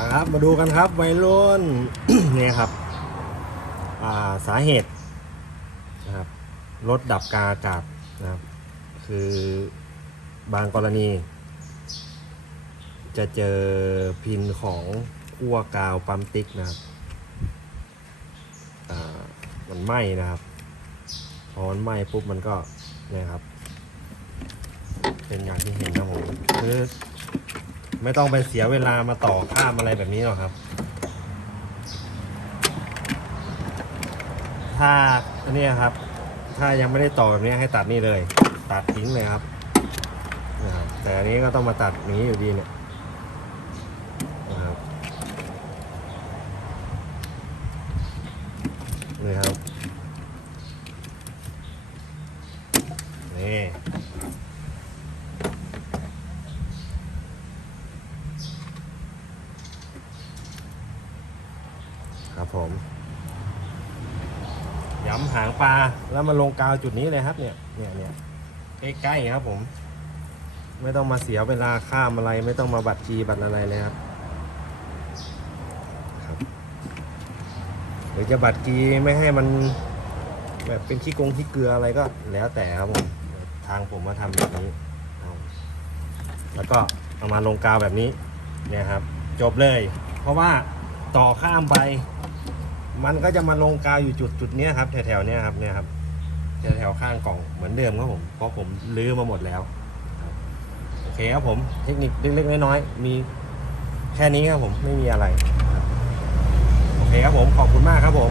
มาครับมาดูกันครับไวรุ่นเนี่ยครับาสาเหตุนะครับรถดับกาอากาศนะครับคือบางกรณี จะเจอพินของขั้วกาวปั๊มติ๊กนะครับมันไหม้นะครับพอมันไหม้ปุ๊บมันก็เนี่ยครับ เป็นอย่างที่เห็นนะผมคือ ไม่ต้องไปเสียเวลามาต่อข้ามอะไรแบบนี้หรอกครับ ถ้าอันนี้ครับ ถ้ายังไม่ได้ต่อแบบนี้ให้ตัดนี่เลย ตัดทิ้งเลยครับ แต่อันนี้ก็ต้องมาตัดนี้อยู่ดีเนี่ยนะครับนี่ครับนี่ ครับผมย้ำหางปลาแล้วมาลงกาวจุดนี้เลยครับเนี่ยเนี่ยเนี่ยใกล้ๆครับผม ไม่ต้องมาเสียเวลาข้ามอะไรไม่ต้องมาบัตรจีบัตรอะไรเลยครับหรือจะบัตรจีไม่ให้มันแบบเป็นขี้กงขี้เกลืออะไรก็แล้วแต่ครับผมทางผมมาทำแบบนี้แล้วก็เอามาลงกาวแบบนี้เนี่ยครับ จบเลย เพราะว่าต่อข้ามไป มันก็จะมาลงกาวอยู่จุดจุดนี้ครับแถวๆเนี้ยครับเนี่ยครับแถวๆข้างกล่องเหมือนเดิมครับผมเพราะผมลื้อมาหมดแล้วโอเคครับผมเทคนิคเล็กๆน้อยๆมีแค่นี้ครับผมไม่มีอะไรโอเคครับผมขอบคุณมากครับผม